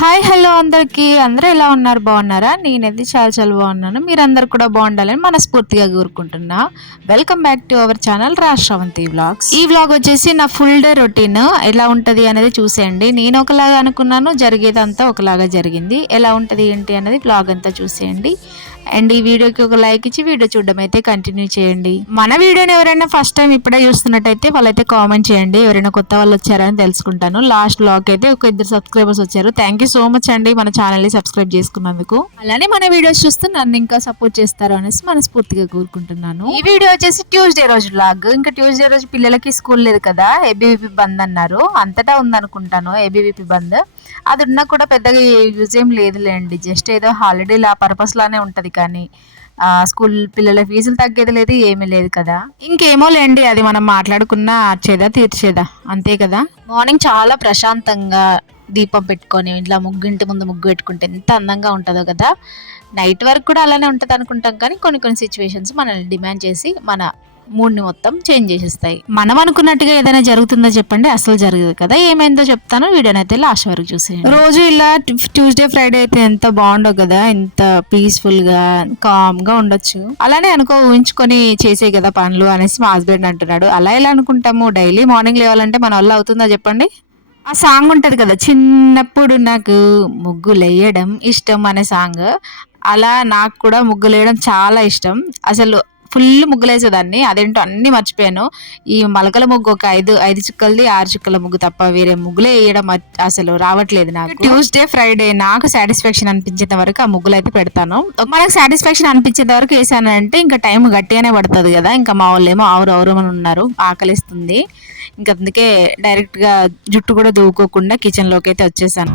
Hi hello అందరికీ అందరూ ఎలా ఉన్నారు బాగున్నారా? నేనైతే చాలా చాలా బాగున్నాను. మీరందరూ కూడా బాగుండాలని మనస్ఫూర్తిగా కోరుకుంటున్నా. Welcome back to our channel Rasravanthi vlogs. ఈ వ్లాగ్ వచ్చేసి నా ఫుల్ డే రొటీన్ ఎలా ఉంటది అనేది చూసేయండి. నేను ఒకలాగా అనుకున్నాను, జరిగేదంతా ఒకలాగా జరిగింది. ఎలా ఉంటది ఏంటి అనేది వ్లాగ్ అంతా చూసేయండి. అండ్ ఈ వీడియోకి ఒక లైక్ ఇచ్చి వీడియో చూడడం అయితే కంటిన్యూ చేయండి. మన వీడియోని ఎవరైనా ఫస్ట్ టైం ఇప్పుడే చూస్తున్నట్టయితే వాళ్ళైతే కామెంట్ చేయండి. ఎవరైనా కొత్త వాళ్ళు వచ్చారని తెలుసుకుంటాను. లాస్ట్ బ్లాగ్ అయితే ఒక 2 సబ్స్క్రైబర్స్ వచ్చారు. థ్యాంక్ యూ సో మచ్ అండి మన ఛానల్ని సబ్స్క్రైబ్ చేసుకున్నందుకు. అలానే మన వీడియోస్ చూస్తూ నన్ను ఇంకా సపోర్ట్ చేస్తారు అనేసి మనస్ఫూర్తిగా కోరుకుంటున్నాను. ఈ వీడియో వచ్చేసి ట్యూస్డే రోజు బ్లాగ్. ఇంకా ట్యూస్డే రోజు పిల్లలకి స్కూల్ లేదు కదా, ఏబీవీపీ బంద్ అన్నారు. అంతటా ఉందనుకుంటాను ఏబీవీపీ బంద్. అది ఉన్నా కూడా పెద్దగా యూజ్ ఏం లేదులేండి. జస్ట్ ఏదో హాలిడే పర్పస్ లానే ఉంటది. కానీ స్కూల్ పిల్లల ఫీజులు తగ్గేది లేదు, ఏమీ లేదు కదా. ఇంకేమో లేండి, అది మనం మాట్లాడుకున్న వచ్చేదా తీర్చేదా అంతే కదా. మార్నింగ్ చాలా ప్రశాంతంగా దీపం పెట్టుకొని ఇంట్లో ఇంటి ముందు ముగ్గు పెట్టుకుంటే ఎంత అందంగా ఉంటుందో కదా. నైట్ వరకు కూడా అలానే ఉంటుంది అనుకుంటాం, కానీ కొన్ని సిచ్యువేషన్స్ మనల్ని డిమాండ్ చేసి మన మూడ్ని మొత్తం చేంజ్ చేసేస్తాయి. మనం అనుకున్నట్టుగా ఏదైనా జరుగుతుందో చెప్పండి, అసలు జరగదు కదా. ఏమైందో చెప్తాను, వీడియోని అయితే లాస్ట్ వరకు చూసేయండి. రోజు ఇలా ట్యూస్డే ఫ్రైడే అయితే ఎంత బాగుండవు కదా, ఎంత పీస్ఫుల్ గా కామ్ గా ఉండొచ్చు. అలానే ఊహించుకొని చేసే కదా పనులు అనేసి మా హస్బెండ్ అంటున్నాడు. అలా ఎలా అనుకుంటాము, డైలీ మార్నింగ్ లేవాలంటే మన వల్ల అవుతుందా చెప్పండి. ఆ సాంగ్ ఉంటది కదా, చిన్నప్పుడు నాకు ముగ్గులు వేయడం ఇష్టం అనే సాంగ్. అలా నాకు కూడా ముగ్గులు వేయడం చాలా ఇష్టం. అసలు ఫుల్ ముగ్గులు వేసేదాన్ని. అదేంటో అన్ని మర్చిపోయాను. ఈ మలకల ముగ్గు ఒక 5 చుక్కలది 6 చుక్కల ముగ్గు తప్ప వేరే ముగ్గులే వేయడం అసలు రావట్లేదు నాకు. ట్యూస్డే ఫ్రైడే నాకు సాటిస్ఫాక్షన్ అనిపించేంత వరకు ఆ ముగ్గులు అయితే పెడతాను. మనకు సాటిస్ఫాక్షన్ అనిపించేంత వరకు వేసానంటే ఇంకా టైం గట్టిగానే పడుతుంది కదా. ఇంకా మా వాళ్ళు ఏమో ఆవురు అని ఉన్నారు, ఆకలిస్తుంది. ఇంకా అందుకే డైరెక్ట్ గా జుట్టు కూడా దూకోకుండా కిచెన్ లోకి అయితే వచ్చేసాను.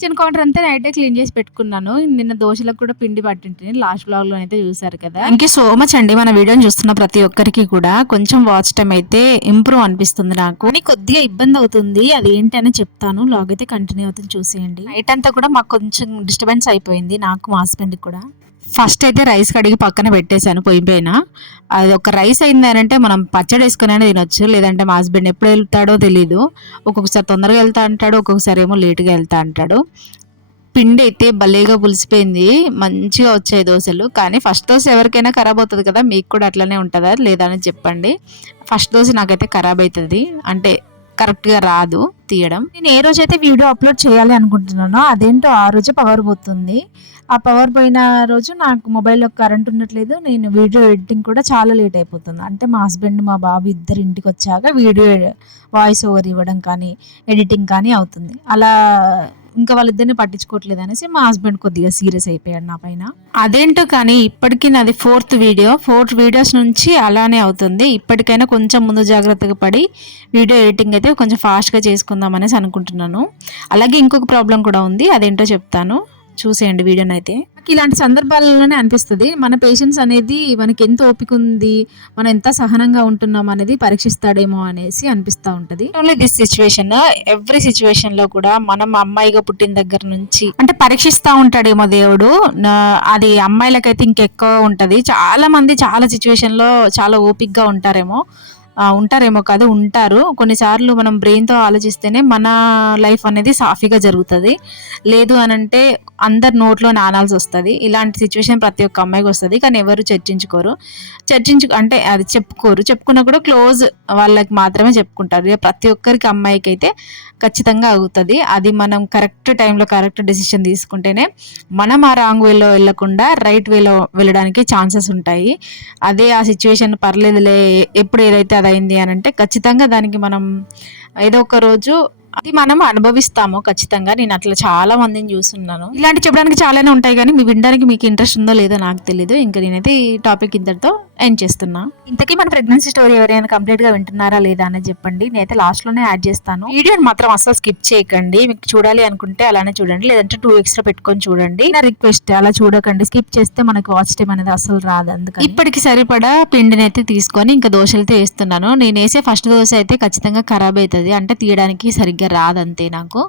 కిచెన్ కౌంటర్ అంతా నైటే క్లీన్ చేసి పెట్టుకున్నాను. నిన్న దోశలకు కూడా పిండి పట్టింటిని లాస్ట్ బ్లాగ్ లో అయితే చూసారు కదా. థ్యాంక్ యూ సో మచ్ అండి. మన వీడియోని చూస్తున్న ప్రతి ఒక్కరికి కూడా కొంచెం వాచ్ టైం అయితే ఇంప్రూవ్ అనిపిస్తుంది నాకు, కానీ కొద్దిగా ఇబ్బంది అవుతుంది. అది ఏంటి అని చెప్తాను. బ్లాగ్ అయితే కంటిన్యూ అవుతుంది, చూసేయండి. నైట్ అంతా కూడా మాకు కొంచెం డిస్టర్బెన్స్ అయిపోయింది, నాకు మా హస్బెండ్కి కూడా. ఫస్ట్ అయితే రైస్ కడిగి పక్కన పెట్టేశాను పొయ్యి పైన. అది ఒక రైస్ అయిందనంటే మనం పచ్చడి వేసుకుని తినొచ్చు, లేదంటే మా హస్బెండ్ ఎప్పుడు వెళ్తాడో తెలీదు. ఒక్కొక్కసారి తొందరగా వెళ్తా అంటాడు, ఒక్కొక్కసారి ఏమో లేట్గా వెళ్తా అంటాడు. పిండి అయితే భలేగా పులిసిపోయింది, మంచిగా వచ్చాయి దోశలు. కానీ ఫస్ట్ దోశ ఎవరికైనా ఖరాబ్ అవుతుంది కదా, మీకు కూడా అట్లనే ఉంటుందా లేదా అని చెప్పండి. ఫస్ట్ దోశ నాకైతే ఖరాబ్ అవుతుంది, అంటే కరెక్ట్గా రాదు తీయడం. నేను ఏ రోజైతే వీడియో అప్లోడ్ చేయాలి అనుకుంటున్నానో అదేంటో ఆ రోజే పవర్ పోతుంది. ఆ పవర్ పోయిన రోజు నాకు మొబైల్లో కరెంట్ ఉండట్లేదు. నేను వీడియో ఎడిటింగ్ కూడా చాలా లేట్ అయిపోతుంది. అంటే మా హస్బెండ్ మా బాబు ఇద్దరు ఇంటికి వచ్చాక వీడియో వాయిస్ ఓవర్ ఇవ్వడం కానీ ఎడిటింగ్ కానీ అవుతుంది. అలా ఇంకా వాళ్ళిద్దరిని పట్టించుకోవట్లేదు అనేసి మా హస్బెండ్ కొద్దిగా సీరియస్ అయిపోయాడు నా పైన. అదేంటో కానీ ఇప్పటికీ నాది 4th వీడియోస్ నుంచి అలానే అవుతుంది. ఇప్పటికైనా కొంచెం ముందు జాగ్రత్తగా పడి వీడియో ఎడిటింగ్ అయితే కొంచెం ఫాస్ట్గా చేసుకుందాం అనేసి అనుకుంటున్నాను. అలాగే ఇంకొక ప్రాబ్లం కూడా ఉంది, అదేంటో చెప్తాను, చూసేయండి వీడియోని అయితే. ఇలాంటి సందర్భాలలోనే అనిపిస్తుంది మన పేషెన్స్ అనేది, మనకి ఎంత ఓపిక ఉంది, మనం ఎంత సహనంగా ఉంటున్నాం అనేది పరీక్షిస్తాడేమో అనేసి అనిపిస్తూ ఉంటుంది. Only this situation, every situation లో కూడా మనం అమ్మాయిగా పుట్టిన దగ్గర నుంచి అంటే పరీక్షిస్తూ ఉంటాడేమో దేవుడు. అది అమ్మాయిలకైతే ఇంకెక్కువ ఉంటది. చాలా మంది చాలా సిచ్యువేషన్ లో చాలా ఓపికగా ఉంటారేమో కాదు, ఉంటారు. కొన్నిసార్లు మనం బ్రెయిన్తో ఆలోచిస్తేనే మన లైఫ్ అనేది సాఫీగా జరుగుతుంది. లేదు అనంటే అందరు నోట్లో నానాల్సి వస్తుంది. ఇలాంటి సిచ్యువేషన్ ప్రతి ఒక్క అమ్మాయికి వస్తుంది, కానీ ఎవరు అంటే అది చెప్పుకున్నా కూడా క్లోజ్ వాళ్ళకి మాత్రమే చెప్పుకుంటారు. ప్రతి ఒక్కరికి అమ్మాయికి అయితే ఖచ్చితంగా అవుతుంది. అది మనం కరెక్ట్ టైంలో కరెక్ట్ డెసిషన్ తీసుకుంటేనే మనం ఆ రాంగ్ వేలో వెళ్ళకుండా రైట్ వేలో వెళ్ళడానికి ఛాన్సెస్ ఉంటాయి. అదే ఆ సిచ్యువేషన్ పర్లేదులే ఎప్పుడు ఏదైతే అదైంది అని అంటే ఖచ్చితంగా దానికి మనం ఏదో ఒక రోజు అది మనం అనుభవిస్తాము ఖచ్చితంగా. నేను అట్లా చాలా మందిని చూస్తున్నాను. ఇలాంటి చెప్పడానికి చాలానే ఉంటాయి, కానీ మీ వినడానికి మీకు ఇంట్రెస్ట్ ఉందో లేదో నాకు తెలియదు. ఇంకా నేనైతే ఈ టాపిక్ ఇంతటితో ఎండ్ చేస్తున్నా. ఇంతకీ మన ప్రెగ్నెన్సీ స్టోరీ ఎవరైనా కంప్లీట్ గా వింటున్నారా లేదా అనేది చెప్పండి. నేనైతే లాస్ట్ లోనే యాడ్ చేస్తాను. వీడియోని మాత్రం అసలు స్కిప్ చేయకండి. మీకు చూడాలి అనుకుంటే అలానే చూడండి, లేదంటే 2 ఎక్స్ట్రా పెట్టుకొని చూడండి. నా రిక్వెస్ట్, అలా చూడకండి. స్కిప్ చేస్తే మనకి వాచ్ టైం అనేది అసలు రాదు. అందుకని ఇప్పటికి సరిపడా పిండిని అయితే తీసుకొని ఇంకా దోశలతో వేస్తున్నాను. నేను వేసే ఫస్ట్ దోశ అయితే ఖచ్చితంగా ఖరాబ్ అవుతుంది, అంటే తీయడానికి సరిగ్గా సరిగ్గా రాదంతే నాకు.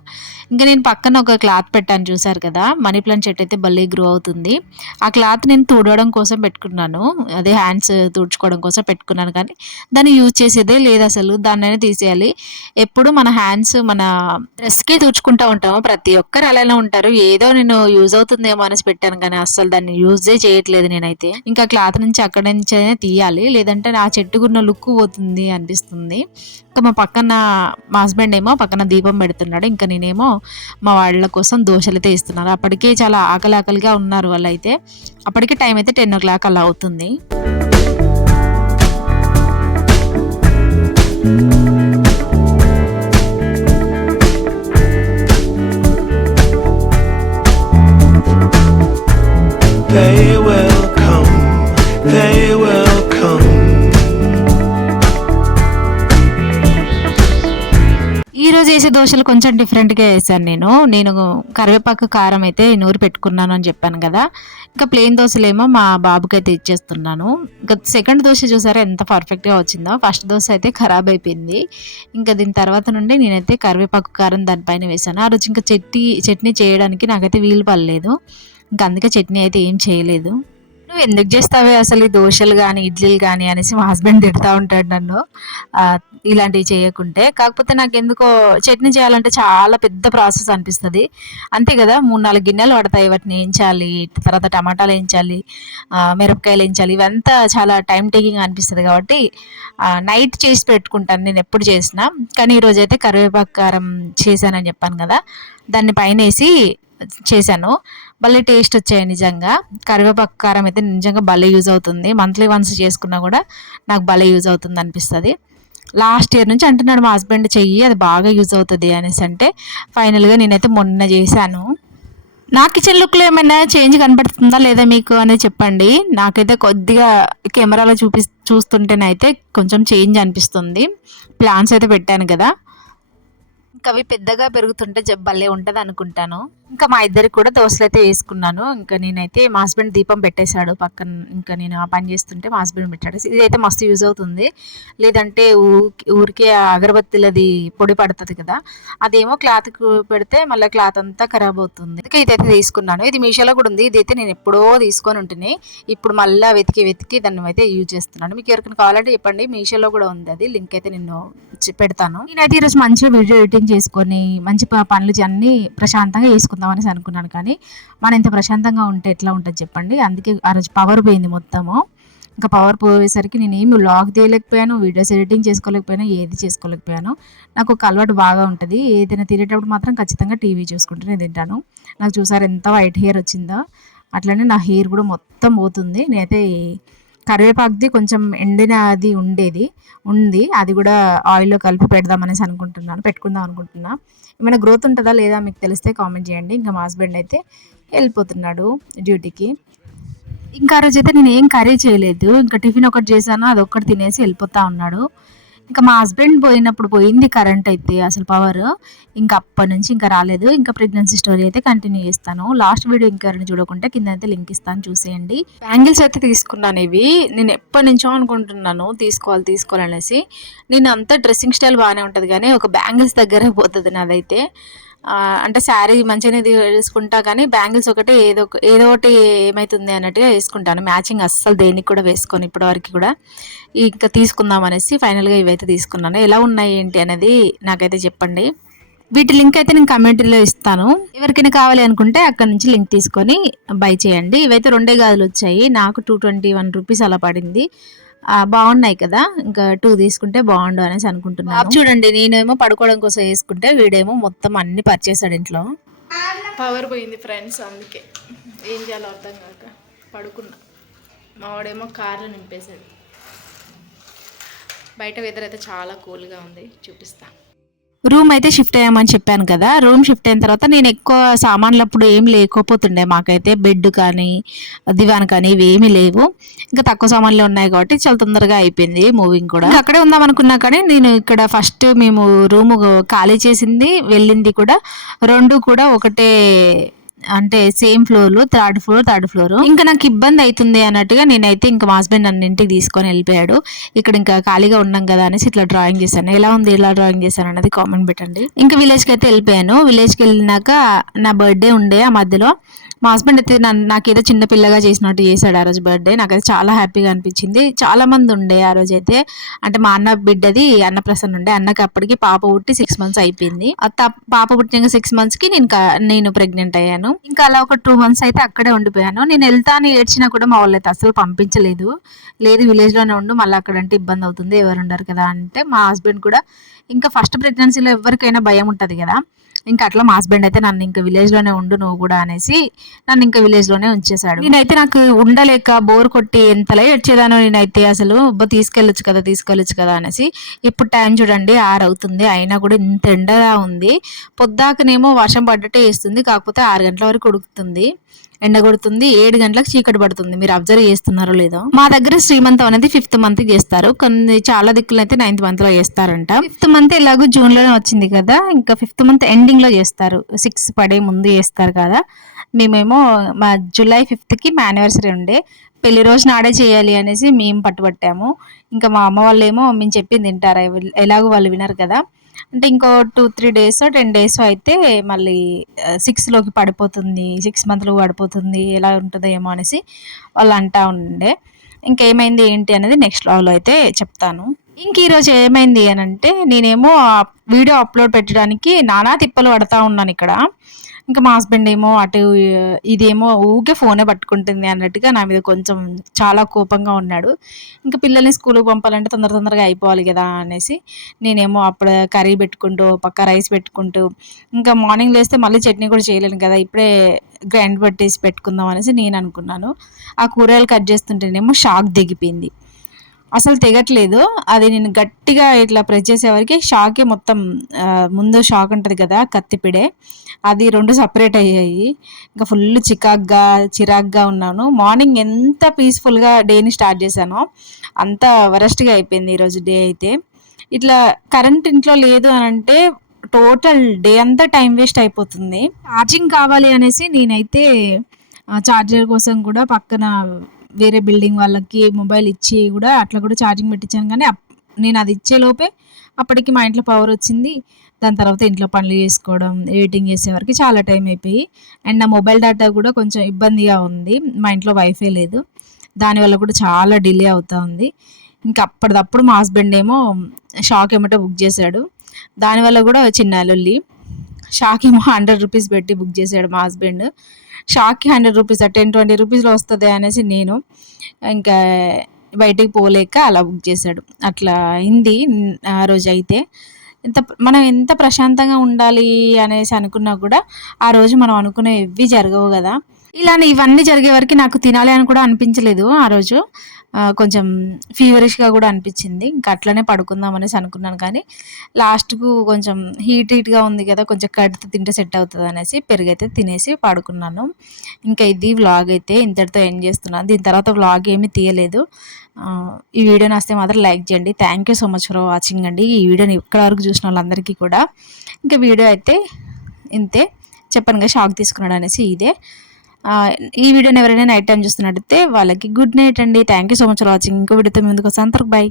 ఇంకా నేను పక్కన ఒక క్లాత్ పెట్టాను చూసారు కదా, మనీ ప్లాంట్ చెట్టు అయితే భలే గ్రో అవుతుంది. ఆ క్లాత్ నేను తుడవడం కోసం పెట్టుకున్నాను, అదే హ్యాండ్స్ తుడుచుకోవడం కోసం పెట్టుకున్నాను, కానీ దాన్ని యూజ్ చేసేదే లేదు అసలు. దాన్నైనా తీసేయాలి. ఎప్పుడు మన హ్యాండ్స్ మన డ్రెస్కే తుడుచుకుంటూ ఉంటాము, ప్రతి ఒక్కరు అలానే ఉంటారు. ఏదో నేను యూజ్ అవుతుందేమో అనేసి పెట్టాను, కానీ అస్సలు దాన్ని యూజే చేయట్లేదు నేనైతే. ఇంకా క్లాత్ నుంచి అక్కడి నుంచే తీయాలి, లేదంటే ఆ చెట్టుకున్న లుక్ పోతుంది అనిపిస్తుంది. ఇంకా మా పక్కన మా హస్బెండ్ ఏమో పక్కన దీపం పెడుతున్నాడు, ఇంకా నేనేమో మా వాళ్ళ కోసం దోశలైతే ఇస్తున్నాను. అప్పటికే చాలా ఆకలిగా ఉన్నారు వాళ్ళైతే. అప్పటికే టైం అయితే 10 o'clock అలా అవుతుంది. They will come, they will come. ఈరోజు వేసే దోశలు కొంచెం డిఫరెంట్గా వేసాను నేను కరివేపాకు కారం అయితే నూరి పెట్టుకున్నాను అని చెప్పాను కదా. ఇంకా ప్లెయిన్ దోశలేమో మా బాబుకి అయితే ఇచ్చేస్తున్నాను. ఇంకా సెకండ్ దోశ చూసారా ఎంత పర్ఫెక్ట్గా వచ్చిందో. ఫస్ట్ దోశ అయితే ఖరాబ్ అయిపోయింది. ఇంకా దీని తర్వాత నుండి నేనైతే కరివేపాకు కారం దానిపైన వేసాను. ఆ రోజు ఇంకా చట్నీ చేయడానికి నాకైతే వీలు పడలేదు, ఇంకా అందుకే చట్నీ అయితే ఏం చేయలేదు. నువ్వు ఎందుకు చేస్తావే అసలు ఈ దోశలు కానీ ఇడ్లీలు కానీ అనేసి మా హస్బెండ్ తిడతా ఉంటాడు నన్ను, ఇలాంటివి చేయకుంటే. కాకపోతే నాకు ఎందుకో చట్నీ చేయాలంటే చాలా పెద్ద ప్రాసెస్ అనిపిస్తుంది. అంతే కదా, 3-4 గిన్నెలు పడతాయి, వాటిని వేయించాలి, తర్వాత టమాటాలు వేయించాలి, మిరపకాయలు వేయించాలి, ఇవంతా చాలా టైం టేకింగ్ అనిపిస్తుంది. కాబట్టి నైట్ చేసి పెట్టుకుంటాను నేను ఎప్పుడు చేసినా. కానీ ఈరోజు అయితే కరివేపాకు కారం చేశానని చెప్పాను కదా, దాన్ని పైన వేసి చేశాను. భలే టేస్ట్ వచ్చాయి నిజంగా. కరివేపాకు కారం అయితే నిజంగా భలే యూజ్ అవుతుంది. మంత్లీ వన్స్ చేసుకున్నా కూడా నాకు భలే యూజ్ అవుతుంది అనిపిస్తుంది. లాస్ట్ ఇయర్ నుంచి అంటున్నాడు మా హస్బెండ్, చెయ్యి అది బాగా యూజ్ అవుతుంది అనేసి. అంటే ఫైనల్గా నేనైతే మొన్న చేశాను. నా కిచెన్ లుక్లో ఏమైనా చేంజ్ కనపడుతుందా లేదా మీకు అనేది చెప్పండి. నాకైతే కొద్దిగా కెమెరాలో చూస్తుంటేనైతే కొంచెం చేంజ్ అనిపిస్తుంది. ప్లాన్స్ అయితే పెట్టాను కదా, ఇంకా అవి పెద్దగా పెరుగుతుంటే భలే ఉంటుంది అనుకుంటాను. ఇంకా మా ఇద్దరికి కూడా దోశలు అయితే వేసుకున్నాను. ఇంకా నేనైతే మా హస్బెండ్ దీపం పెట్టేశాడు పక్కన, ఇంకా నేను ఆ పని చేస్తుంటే మా హస్బెండ్ పెట్టాడు. ఇదైతే మస్తు యూజ్ అవుతుంది. లేదంటే ఊరికే అగరబత్తిలది పొడి పడుతుంది కదా, అదేమో క్లాత్ పెడితే మళ్ళీ క్లాత్ అంతా ఖరాబ్ అవుతుంది. అందుకే ఇదైతే తీసుకున్నాను. ఇది మీషోలో కూడా ఉంది. ఇదైతే నేను ఎప్పుడో తీసుకొని ఉంటున్నాయి, ఇప్పుడు మళ్ళీ వెతికి దాన్ని అయితే యూజ్ చేస్తున్నాను. మీకు ఎవరికైనా కావాలంటే చెప్పండి, మీషోలో కూడా ఉంది, అది లింక్ అయితే నేను పెడతాను. నేనైతే ఈరోజు మంచిగా వీడియో ఎడిటింగ్ చేసుకొని మంచి పనులు అన్నీ ప్రశాంతంగా వేసుకుందాం అనేసి అనుకున్నాను. కానీ మనం ఇంత ప్రశాంతంగా ఉంటే ఎట్లా ఉంటుంది చెప్పండి. అందుకే ఆ రోజు పవర్ పోయింది మొత్తము. ఇంకా పవర్ పోయేసరికి నేను ఏమి వ్లాగ్ తీయలేకపోయాను, వీడియోస్ ఎడిటింగ్ చేసుకోలేకపోయాను, ఏది చేసుకోలేకపోయాను. నాకు ఒక అలవాటు బాగా ఉంటుంది, ఏదైనా తినేటప్పుడు మాత్రం ఖచ్చితంగా టీవీ చూసుకుంటూనే తింటాను. నాకు చూసారు ఎంత వైట్ హెయిర్ వచ్చిందో, అట్లనే నా హెయిర్ కూడా మొత్తం పోతుంది. నేనైతే కరివేపాకుది కొంచెం ఎండిన అది ఉంది, అది కూడా ఆయిల్లో కలిపి పెడదామనేసి పెట్టుకుందాం అనుకుంటున్నా. ఏమైనా గ్రోత్ ఉంటుందా లేదా మీకు తెలిస్తే కామెంట్ చేయండి. ఇంకా మా హస్బెండ్ అయితే వెళ్ళిపోతున్నాడు డ్యూటీకి. ఇంకా ఆ రోజైతే నేను ఏం కర్రీ చేయలేదు, ఇంకా టిఫిన్ ఒకటి చేశాను, అది ఒక్కటి తినేసి వెళ్ళిపోతా ఉన్నాడు. ఇంకా మా హస్బెండ్ పోయినప్పుడు పోయింది కరెంట్ అయితే, అసలు పవర్. ఇంకా అప్పటి నుంచి ఇంకా రాలేదు. ఇంకా ప్రెగ్నెన్సీ స్టోరీ అయితే కంటిన్యూ చేస్తాను. లాస్ట్ వీడియో ఇంకా చూడకుంటే కింద అయితే లింక్ ఇస్తాను, చూసేయండి. బ్యాంగిల్స్ అయితే తీసుకున్నాను. ఇవి నేను ఎప్పటి నుంచో అనుకుంటున్నాను తీసుకోవాలనేసి. నేను అంతా డ్రెస్సింగ్ స్టైల్ బాగానే ఉంటుంది, కానీ ఒక బ్యాంగిల్స్ దగ్గర పోతుంది నాదైతే. అంటే శారీ మంచిగానే తీసుకుంటా, కానీ బ్యాంగిల్స్ ఒకటి ఏదో ఒకటి ఏమవుతుంది అన్నట్టుగా వేసుకుంటాను. మ్యాచింగ్ అస్సలు దేనికి కూడా వేసుకొని ఇప్పటివరకు కూడా. ఇంకా తీసుకుందాం అనేసి ఫైనల్గా ఇవైతే తీసుకున్నాను. ఎలా ఉన్నాయి ఏంటి అనేది నాకైతే చెప్పండి. వీటి లింక్ అయితే నేను కమెంటరీలో ఇస్తాను. ఎవరికైనా కావాలి అనుకుంటే అక్కడ నుంచి లింక్ తీసుకొని బై చేయండి. ఇవైతే 2 గాజులు వచ్చాయి, నాకు 221 రూపీస్ అలా పడింది. బాగున్నాయి కదా, ఇంకా 2 తీసుకుంటే బాగుండు అనేసి అనుకుంటున్నాను. చూడండి, నేనేమో పడుకోవడం కోసం వేసుకుంటే వీడేమో మొత్తం అన్ని పరిచేసాడు ఇంట్లో. పవర్ పోయింది ఫ్రెండ్స్, అందుకే ఏం చేయాలో అర్థం కాక పడుకున్నా. మావాడేమో కార్లో నింపేశాడు. బయట వెదర్ అయితే చాలా కూల్గా ఉంది, చూపిస్తా. రూమ్ అయితే షిఫ్ట్ అయ్యామని చెప్పాను కదా. రూమ్ షిఫ్ట్ అయిన తర్వాత నేను ఎక్కువ సామాన్లు అప్పుడు ఏం లేకపోతుండే, మాకైతే బెడ్ కానీ దివాన్ కానీ ఇవి ఏమీ లేవు. ఇంకా తక్కువ సామాన్లు ఉన్నాయి కాబట్టి చాలా తొందరగా అయిపోయింది మూవింగ్ కూడా. అక్కడే ఉందాం అనుకున్నా, కానీ నేను ఇక్కడ ఫస్ట్ మేము రూమ్ ఖాళీ చేసింది వెళ్ళింది కూడా 2 కూడా ఒకటే అంటే సేమ్ ఫ్లోర్లు, థర్డ్ ఫ్లోర్. ఇంకా నాకు ఇబ్బంది అవుతుంది అన్నట్టుగా నేనైతే ఇంకా మా హస్బెండ్ నన్ను ఇంటికి తీసుకొని వెళ్ళిపోయాడు. ఇక్కడ ఇంకా ఖాళీగా ఉన్నాం కదా అనేసి ఇట్లా డ్రాయింగ్ చేశాను. ఎలా ఉంది, ఎలా డ్రాయింగ్ చేశాను అన్నది కామెంట్ పెట్టండి. ఇంకా విలేజ్కి అయితే వెళ్ళిపోయాను. విలేజ్కి వెళ్ళినాక నా బర్త్డే ఉండే ఆ మధ్యలో. మా హస్బెండ్ అయితే నాకేదో చిన్న పిల్లగా చేసినట్టు చేశాడు ఆ రోజు బర్త్డే. నాకైతే చాలా హ్యాపీగా అనిపించింది. చాలా మంది ఉండే ఆ రోజు అయితే. అంటే మా అన్న బిడ్డది అన్నప్రసన్న ఉండే. అన్నకి అప్పటికి పాప పుట్టి 6 months అయిపోయింది. పాప పుట్టిన 6 months కి నేను ప్రెగ్నెంట్ అయ్యాను. ఇంకా అలా ఒక 2 months అయితే అక్కడే ఉండిపోయాను. నేను వెళ్తా అని ఏడ్చినా కూడా మా వాళ్ళు అయితే అసలు పంపించలేదు. లేదు విలేజ్ లోనే ఉండు, మళ్ళీ అక్కడంటే ఇబ్బంది అవుతుంది, ఎవరు ఉండరు కదా అంటే మా హస్బెండ్ కూడా ఇంకా ఫస్ట్ ప్రెగ్నెన్సీలో ఎవరికైనా భయం ఉంటుంది కదా. ఇంకా అట్లా మా హస్బెండ్ అయితే నన్ను ఇంకా విలేజ్ లోనే ఉండు నువ్వు కూడా అనేసి నన్ను ఇంకా విలేజ్ లోనే ఉంచేశాడు. నేనైతే నాకు ఉండలేక బోర్ కొట్టి ఎంతలా ఏడ్చేదానో నేనైతే అసలు తీసుకెళ్ళొచ్చు కదా అనేసి. ఇప్పుడు టైం చూడండి 6 అవుతుంది, అయినా కూడా ఇంత ఎండగా ఉంది. పొద్దాకనేమో వర్షం పడ్డట్టే వేస్తుంది, కాకపోతే 6 గంటల వరకు ఉడుకుతుంది, ఎండ కొడుతుంది. 7 గంటలకు చీకటి పడుతుంది. మీరు అబ్జర్వ్ చేస్తున్నారో లేదో. మా దగ్గర శ్రీమంతం అనేది 5th month చేస్తారు. చాలా దిక్కులు అయితే 9th month లో చేస్తారంట. 5th month ఎలాగో జూన్ లోనే వచ్చింది కదా, ఇంకా 5th month ఎండింగ్ లో చేస్తారు. 6 పడే ముందు చేస్తారు కదా. మేమేమో మా జూలై 5th కి మా యానివర్సరీ ఉండే, పెళ్లి రోజు నాడే చేయాలి అనేసి మేము పట్టుబట్టాము. ఇంకా మా అమ్మ వాళ్ళు ఏమో మేము చెప్పింది తింటారా, ఎలాగో వాళ్ళు వినరు కదా. అంటే ఇంకో 2-3 days 10 days అయితే మళ్ళీ 6లోకి పడిపోతుంది, 6 monthలో పడిపోతుంది, ఎలా ఉంటుందో ఏమో అనేసి వాళ్ళు అంటా ఉండే. ఇంకేమైంది ఏంటి అనేది నెక్స్ట్ వ్లాగ్లో అయితే చెప్తాను. ఇంక ఈరోజు ఏమైంది అని అంటే నేనేమో వీడియో అప్లోడ్ పెట్టడానికి నానా తిప్పలు పడతా ఉన్నాను ఇక్కడ. ఇంకా మా హస్బెండ్ ఏమో అటు ఇదేమో ఊకే ఫోనే పట్టుకుంటుంది అన్నట్టుగా నా మీద కొంచెం చాలా కోపంగా ఉన్నాడు. ఇంకా పిల్లల్ని స్కూల్కి పంపాలంటే తొందరగా అయిపోవాలి కదా అనేసి నేనేమో అప్పుడు కర్రీ పెట్టుకుంటూ పక్క రైస్ పెట్టుకుంటూ, ఇంకా మార్నింగ్ లేస్తే మళ్ళీ చట్నీ కూడా చేయలేను కదా, ఇప్పుడే గ్రైండ్ పట్టేసి పెట్టుకుందాం అనేసి నేను అనుకున్నాను. ఆ కూరగాయలు కట్ చేస్తుంటేనేమో షాక్ దిగిపోయింది. అసలు తెగట్లేదు. అది నేను గట్టిగా ఇట్లా ప్రెస్ చేసేవరకు షాకే మొత్తం ముందు షాక్ ఉంటుంది కదా కత్తిపిడే, అది 2 సపరేట్ అయ్యాయి. ఇంకా ఫుల్ చిరాగ్గా ఉన్నాను. మార్నింగ్ ఎంత పీస్ఫుల్గా డేని స్టార్ట్ చేశానో అంత వరస్ట్గా అయిపోయింది ఈరోజు డే అయితే. ఇట్లా కరెంట్ ఇంట్లో లేదు అని అంటే టోటల్ డే అంతా టైం వేస్ట్ అయిపోతుంది. ఛార్జింగ్ కావాలి అనేసి నేనైతే ఛార్జర్ కోసం కూడా పక్కన వేరే బిల్డింగ్ వాళ్ళకి మొబైల్ ఇచ్చి కూడా అట్లా కూడా ఛార్జింగ్ పెట్టించాను. కానీ నేను అది ఇచ్చేలోపే అప్పటికి మా ఇంట్లో పవర్ వచ్చింది. దాని తర్వాత ఇంట్లో పనులు చేసుకోవడం, ఎడిటింగ్ చేసే వరకు చాలా టైం అయిపోయి, అండ్ నా మొబైల్ డేటా కూడా కొంచెం ఇబ్బందిగా ఉంది. మా ఇంట్లో వైఫై లేదు, దానివల్ల కూడా చాలా డిలే అవుతూ ఉంది. ఇంకా అప్పటిదప్పుడు మా హస్బెండ్ ఏమో షాక్ ఏమిటో బుక్ చేశాడు. దానివల్ల కూడా చిన్న లొల్లి. షాక్ ఏమో 100 rupees పెట్టి బుక్ చేశాడు మా హస్బెండ్. షాక్కి 100 rupees 10-20 రూపీస్లో వస్తుంది అనేసి నేను ఇంకా బయటికి పోలేక అలా బుక్ చేశాడు. అట్లా అయింది ఆ రోజు అయితే. మనం ఎంత ప్రశాంతంగా ఉండాలి అనేసి అనుకున్నా కూడా ఆ రోజు మనం అనుకునేవి జరగవు కదా. ఇవన్నీ జరిగే వరకు నాకు తినాలి అని కూడా అనిపించలేదు ఆ రోజు. కొంచెం ఫీవరిష్గా కూడా అనిపించింది. ఇంకా అట్లనే పడుకుందాం అనేసి అనుకున్నాను, కానీ లాస్ట్కు కొంచెం హీట్గా ఉంది కదా, కొంచెం కడుపు తింటే సెట్ అవుతుంది అనేసి పెరుగైతే తినేసి పడుకున్నాను. ఇంకా ఇది వ్లాగ్ అయితే ఇంతటితో ఎండ్ చేస్తున్నాను. దీని తర్వాత వ్లాగ్ ఏమీ తీయలేదు. ఈ వీడియో నచ్చితే మాత్రం లైక్ చేయండి. Thank you so much for watching అండి. ఈ వీడియోని ఇక్కడ వరకు చూసిన వాళ్ళందరికీ కూడా. ఇంకా వీడియో అయితే ఇంతే. చెప్పాను కదా షాక్ తీసుకున్నాడు అనేసి ఇదే. ఈ వీడియోని ఎవరైనా నైట్ టైం చూస్తున్నట్టయితే వాళ్ళకి గుడ్ నైట్ అండి. Thank you so much for watching. ఇంకో వీడియోతో ముందుకు వస్తాను. బై.